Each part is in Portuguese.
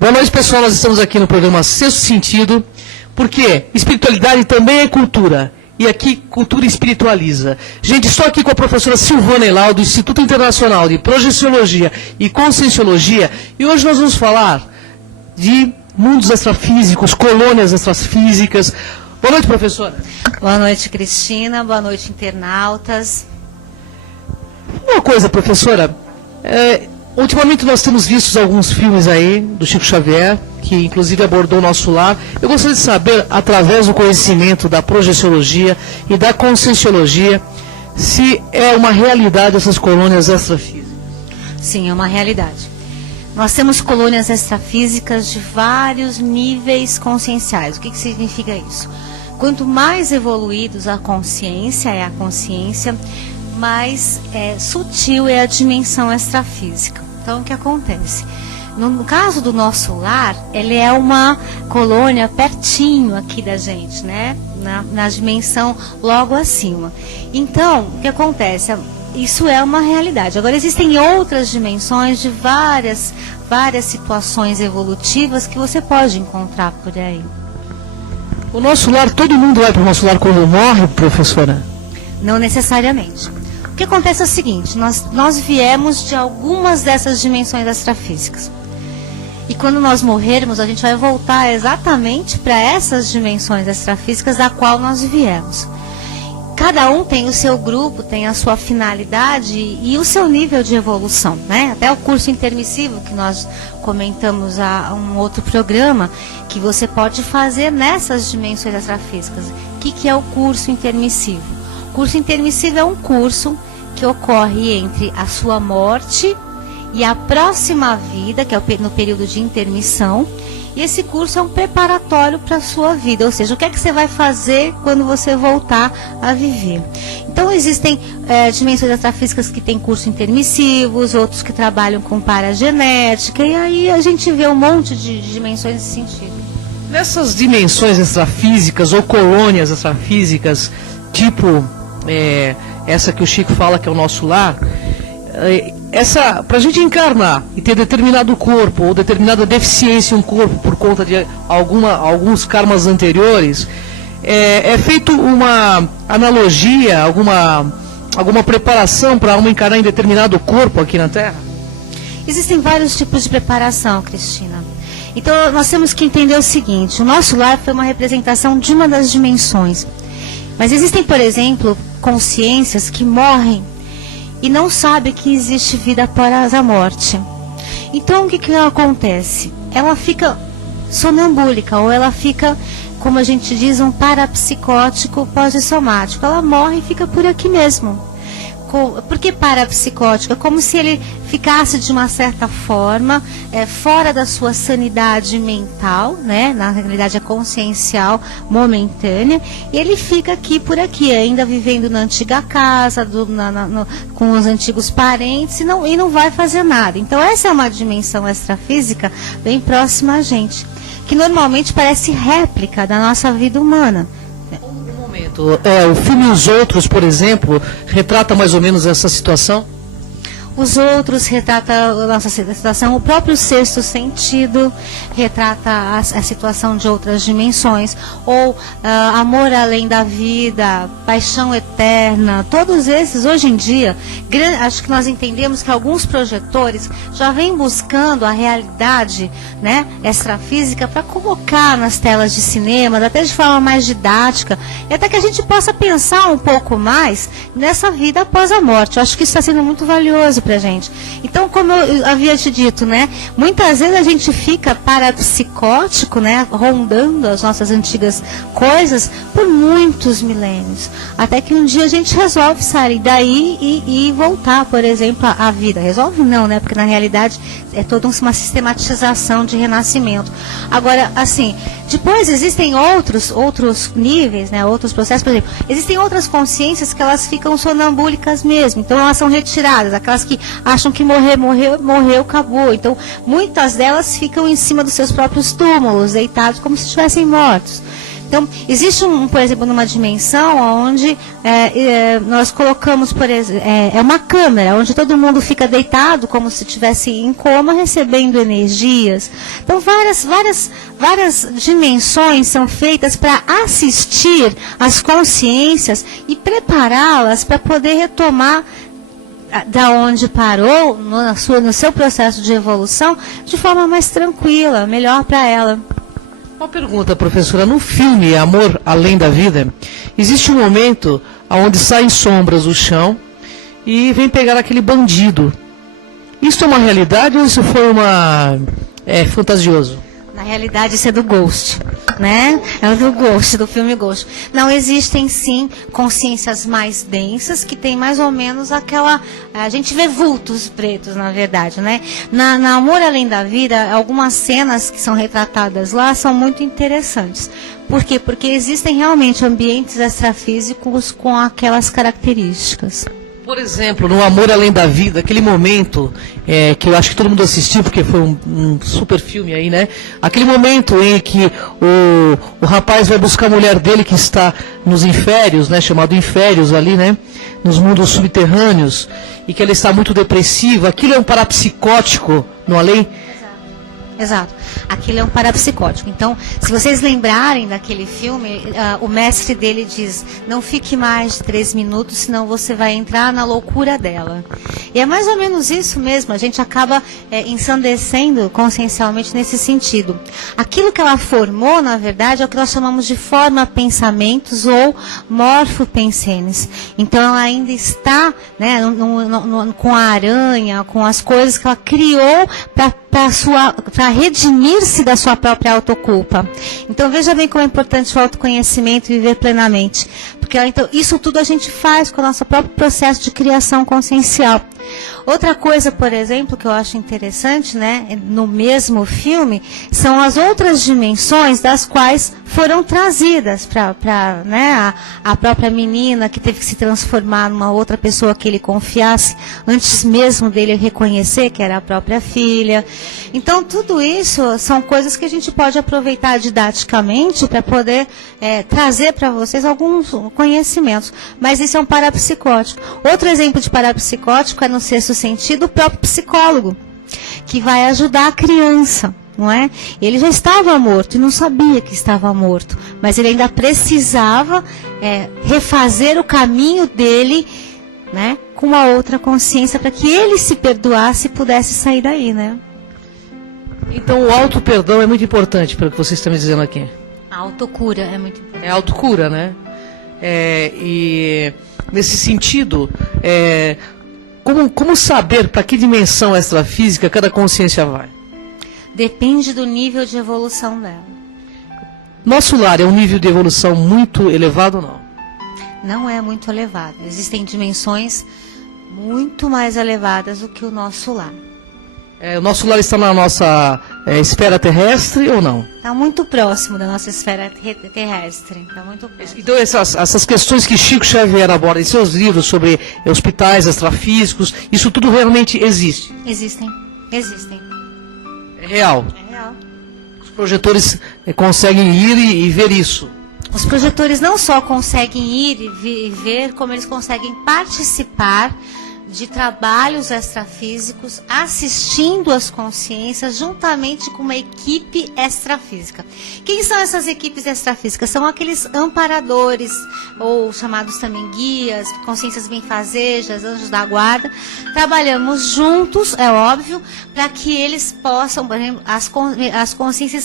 Boa noite, pessoal. Nós estamos aqui no programa Sexto Sentido, porque espiritualidade também é cultura. E aqui, cultura espiritualiza. Gente, estou aqui com a professora Silvana Elau, do Instituto Internacional de Projeciologia e Conscienciologia, e hoje nós vamos falar de mundos extrafísicos, colônias extrafísicas. Boa noite, professora. Boa noite, Cristina. Boa noite, internautas. Uma coisa, professora, ultimamente nós temos visto alguns filmes aí do Chico Xavier, que inclusive abordou o nosso lar. Eu gostaria de saber, através do conhecimento da projeciologia e da conscienciologia, se é uma realidade essas colônias extrafísicas. Sim, é uma realidade. Nós temos colônias extrafísicas de vários níveis conscienciais. O que significa isso? Quanto mais evoluídos a consciência, mais sutil é a dimensão extrafísica. Então, o que acontece? No caso do nosso lar, ele é uma colônia pertinho aqui da gente, né? Na dimensão logo acima. Então, o que acontece? Isso é uma realidade. Agora, existem outras dimensões de várias situações evolutivas que você pode encontrar por aí. O nosso lar, todo mundo vai para o nosso lar quando morre, professora? Não necessariamente. O que acontece é o seguinte, nós viemos de algumas dessas dimensões extrafísicas. E quando nós morrermos, a gente vai voltar exatamente para essas dimensões extrafísicas da qual nós viemos. Cada um tem o seu grupo, tem a sua finalidade e o seu nível de evolução, né? Até o curso intermissivo que nós comentamos a um outro programa, que você pode fazer nessas dimensões extrafísicas. O que é o curso intermissivo? O curso intermissivo é um curso que ocorre entre a sua morte e a próxima vida, que é no período de intermissão. E esse curso é um preparatório para a sua vida, ou seja, o que é que você vai fazer quando você voltar a viver. Então existem dimensões extrafísicas que têm curso intermissivos, outros que trabalham com paragenética, e aí a gente vê um monte de dimensões nesse sentido. Nessas dimensões extrafísicas ou colônias extrafísicas, tipo essa que o Chico fala que é o nosso lar, para a gente encarnar e ter determinado corpo ou determinada deficiência em um corpo por conta de alguns karmas anteriores, é feito uma analogia, alguma preparação para uma encarnar em determinado corpo aqui na Terra? Existem vários tipos de preparação, Cristina. Então nós temos que entender o seguinte, o nosso lar foi uma representação de uma das dimensões. Mas existem, por exemplo, consciências que morrem e não sabem que existe vida após a morte. Então, o que acontece? Ela fica sonambúlica, ou ela fica, como a gente diz, um parapsicótico pós-somático. Ela morre e fica por aqui mesmo. Por que parapsicótico? É como se ele ficasse de uma certa forma fora da sua sanidade mental, né? Na realidade é consciencial, momentânea, e ele fica aqui por aqui, ainda vivendo na antiga casa, com os antigos parentes, e não vai fazer nada. Então essa é uma dimensão extrafísica bem próxima a gente, que normalmente parece réplica da nossa vida humana. O filme Os Outros, por exemplo, retrata mais ou menos essa situação? Os Outros retrata a nossa situação, o próprio Sexto Sentido retrata a situação de outras dimensões, ou Amor Além da Vida, Paixão Eterna, todos esses, hoje em dia, acho que nós entendemos que alguns projetores já vêm buscando a realidade, né, extrafísica para colocar nas telas de cinema, até de forma mais didática, e até que a gente possa pensar um pouco mais nessa vida após a morte. Eu acho que isso está sendo muito valioso pra gente. Então, como eu havia te dito, né, muitas vezes a gente fica parapsicótico, né, rondando as nossas antigas coisas por muitos milênios, até que um dia a gente resolve sair daí e voltar, por exemplo, à vida. Resolve não, né, porque na realidade é toda uma sistematização de renascimento. Agora, assim, depois existem outros níveis, né, outros processos. Por exemplo, existem outras consciências que elas ficam sonambúlicas mesmo, então elas são retiradas, aquelas que acham que morreu, acabou. Então, muitas delas ficam em cima dos seus próprios túmulos, deitados como se estivessem mortos. Então, existe, por exemplo, numa dimensão onde nós colocamos, por exemplo, é uma câmera, onde todo mundo fica deitado como se estivesse em coma, recebendo energias. Então, várias dimensões são feitas para assistir as consciências e prepará-las para poder retomar da onde parou, no seu processo de evolução, de forma mais tranquila, melhor para ela. Uma pergunta, professora. No filme Amor Além da Vida, existe um momento onde saem sombras do chão e vem pegar aquele bandido. Isso é uma realidade ou isso foi fantasioso? Na realidade, isso é do Ghost, né? É do Ghost, do filme Ghost. Não, existem sim consciências mais densas, que tem mais ou menos aquela... A gente vê vultos pretos, na verdade, né? Na Amor Além da Vida, algumas cenas que são retratadas lá são muito interessantes. Por quê? Porque existem realmente ambientes extrafísicos com aquelas características. Por exemplo, no Amor Além da Vida, aquele momento que eu acho que todo mundo assistiu, porque foi um super filme aí, né? Aquele momento em que o rapaz vai buscar a mulher dele que está nos inférios, né? Chamado inférios ali, né? Nos mundos subterrâneos, e que ela está muito depressiva. Aquilo é um parapsicótico no além? Exato. Aquilo é um parapsicótico. Então, se vocês lembrarem daquele filme, o mestre dele diz, não fique mais de 3 minutos, senão você vai entrar na loucura dela. E é mais ou menos isso mesmo, a gente acaba ensandecendo consciencialmente nesse sentido. Aquilo que ela formou, na verdade, é o que nós chamamos de forma-pensamentos ou morfo-pensenes. Então, ela ainda está, né, com a aranha, com as coisas que ela criou para redimir-se da sua própria autoculpa. Então veja bem como é importante o autoconhecimento e viver plenamente. Porque então, isso tudo a gente faz com o nosso próprio processo de criação consciencial. Outra coisa, por exemplo, que eu acho interessante, né, no mesmo filme, são as outras dimensões das quais foram trazidas para né, a própria menina que teve que se transformar numa outra pessoa que ele confiasse antes mesmo dele reconhecer que era a própria filha. Então, tudo isso são coisas que a gente pode aproveitar didaticamente para poder trazer para vocês alguns conhecimentos. Mas isso é um parapsicótico. Outro exemplo de parapsicótico é no sexto sentido, o próprio psicólogo, que vai ajudar a criança. Não é? Ele já estava morto e não sabia que estava morto, mas ele ainda precisava refazer o caminho dele, né, com uma outra consciência para que ele se perdoasse e pudesse sair daí, né? Então o auto-perdão é muito importante, pelo que vocês estão me dizendo aqui. A autocura é muito importante. É autocura, né? E nesse sentido, como saber para que dimensão extrafísica cada consciência vai? Depende do nível de evolução dela. Nosso lar é um nível de evolução muito elevado ou não? Não é muito elevado. Existem dimensões muito mais elevadas do que o nosso lar. O nosso lar está na nossa esfera terrestre ou não? Está muito próximo da nossa esfera terrestre. Está muito próximo. Então essas questões que Chico Xavier aborda em seus livros sobre hospitais extrafísicos, isso tudo realmente existe? Existem. É real? É real. Os projetores conseguem ir e ver isso? Os projetores não só conseguem ir e ver, como eles conseguem participar de trabalhos extrafísicos, assistindo as consciências juntamente com uma equipe extrafísica. Quem são essas equipes extrafísicas? São aqueles amparadores, ou chamados também guias, consciências benfazejas, anjos da guarda. Trabalhamos juntos, é óbvio, para que eles possam, por exemplo, as consciências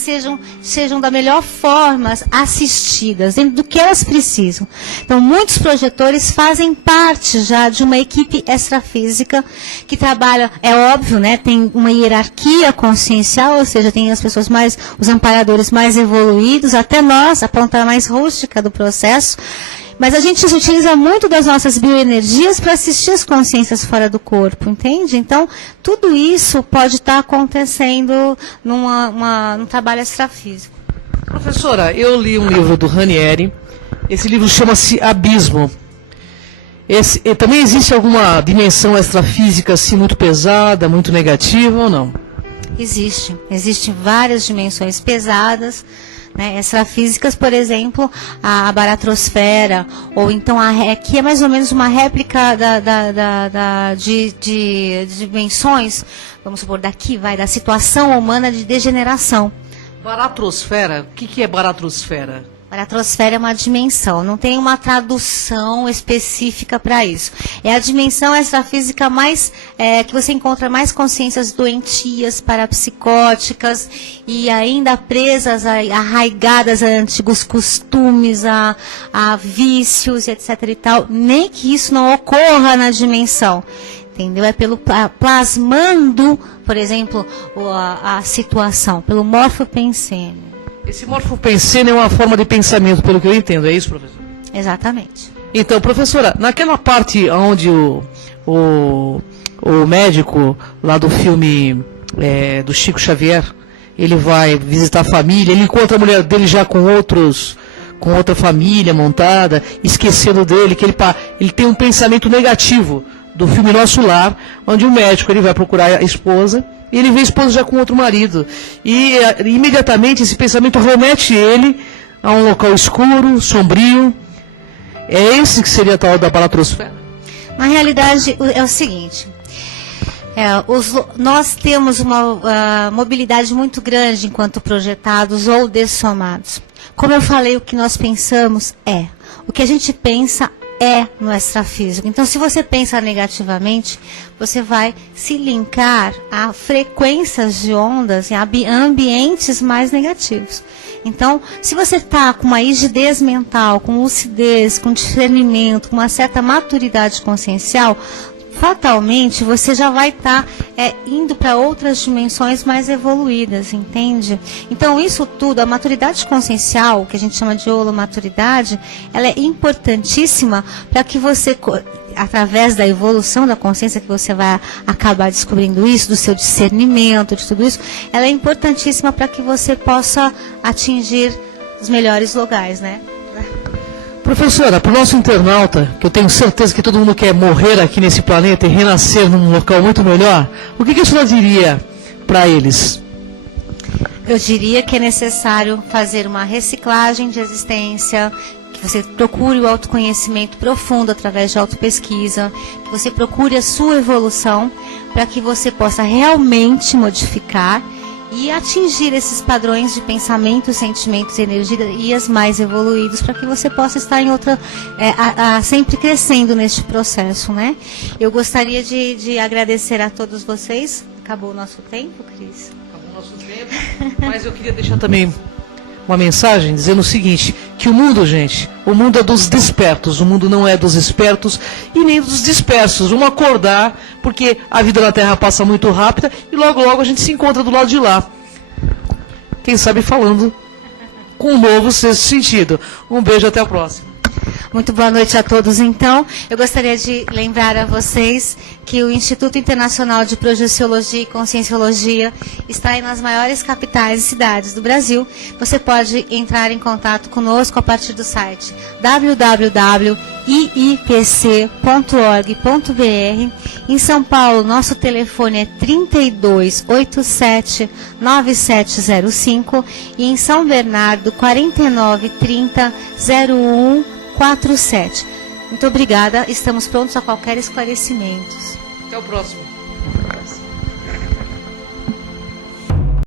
sejam da melhor forma assistidas, dentro do que elas precisam. Então, muitos projetores fazem parte já de uma equipe extrafísica que trabalha, é óbvio, né, tem uma hierarquia consciencial, ou seja, tem as pessoas os amparadores mais evoluídos, até nós, a ponta mais rústica do processo, mas a gente utiliza muito das nossas bioenergias para assistir as consciências fora do corpo, entende? Então, tudo isso pode estar acontecendo num trabalho extrafísico. Professora, eu li um livro do Ranieri, esse livro chama-se Abismo. Também existe alguma dimensão extrafísica assim muito pesada, muito negativa ou não? Existem várias dimensões pesadas, né? Extrafísicas, por exemplo, a baratrosfera, ou então aqui é mais ou menos uma réplica de dimensões, vamos supor, daqui vai da situação humana de degeneração. Baratrosfera, o que é baratrosfera? Baratrosfera é uma dimensão, não tem uma tradução específica para isso. É a dimensão extrafísica mais que você encontra mais consciências doentias, parapsicóticas e ainda presas, arraigadas a antigos costumes, a vícios, etc. e tal. Nem que isso não ocorra na dimensão. Entendeu? É pelo plasmando, por exemplo, a situação, pelo morfopensene. Esse morfopensene é uma forma de pensamento, pelo que eu entendo, é isso, professor? Exatamente. Então, professora, naquela parte onde o médico lá do filme do Chico Xavier, ele vai visitar a família, ele encontra a mulher dele já com outra família montada, esquecendo dele, que ele tem um pensamento negativo do filme Nosso Lar, onde o médico ele vai procurar a esposa, e ele vê a esposa já com outro marido. E imediatamente esse pensamento remete ele a um local escuro, sombrio. É esse que seria a tal da baratrosfera? Na realidade, é o seguinte. Nós temos uma mobilidade muito grande enquanto projetados ou dessomados. Como eu falei, o que nós pensamos é. O que a gente pensa no extrafísico. Então, se você pensa negativamente, você vai se linkar a frequências de ondas em ambientes mais negativos. Então, se você está com uma rigidez mental, com lucidez, com discernimento, com uma certa maturidade consciencial, fatalmente você já vai estar indo para outras dimensões mais evoluídas, entende? Então isso tudo, a maturidade consciencial, que a gente chama de holomaturidade, ela é importantíssima para que você, através da evolução da consciência que você vai acabar descobrindo isso, do seu discernimento, de tudo isso, ela é importantíssima para que você possa atingir os melhores lugares, né? Professora, para o nosso internauta, que eu tenho certeza que todo mundo quer morrer aqui nesse planeta e renascer num local muito melhor, o que a senhora diria para eles? Eu diria que é necessário fazer uma reciclagem de existência, que você procure o autoconhecimento profundo através de autopesquisa, que você procure a sua evolução para que você possa realmente modificar e atingir esses padrões de pensamento, sentimentos e energias mais evoluídos para que você possa estar em outra, sempre crescendo neste processo, né? Eu gostaria de agradecer a todos vocês. Acabou o nosso tempo, Cris? Acabou o nosso tempo, mas eu queria deixar também uma mensagem dizendo o seguinte, que o mundo, gente, o mundo é dos despertos, o mundo não é dos espertos e nem dos dispersos. Vamos acordar, porque a vida na Terra passa muito rápida e logo logo a gente se encontra do lado de lá. Quem sabe falando com um novo sexto sentido. Um beijo, até a próxima. Muito boa noite a todos, então. Eu gostaria de lembrar a vocês que o Instituto Internacional de Projeciologia e Conscienciologia está nas maiores capitais e cidades do Brasil. Você pode entrar em contato conosco a partir do site www.iipc.org.br. Em São Paulo, nosso telefone é 3287-9705 e em São Bernardo, 4930-0147. Muito obrigada, estamos prontos a qualquer esclarecimento. Até o próximo.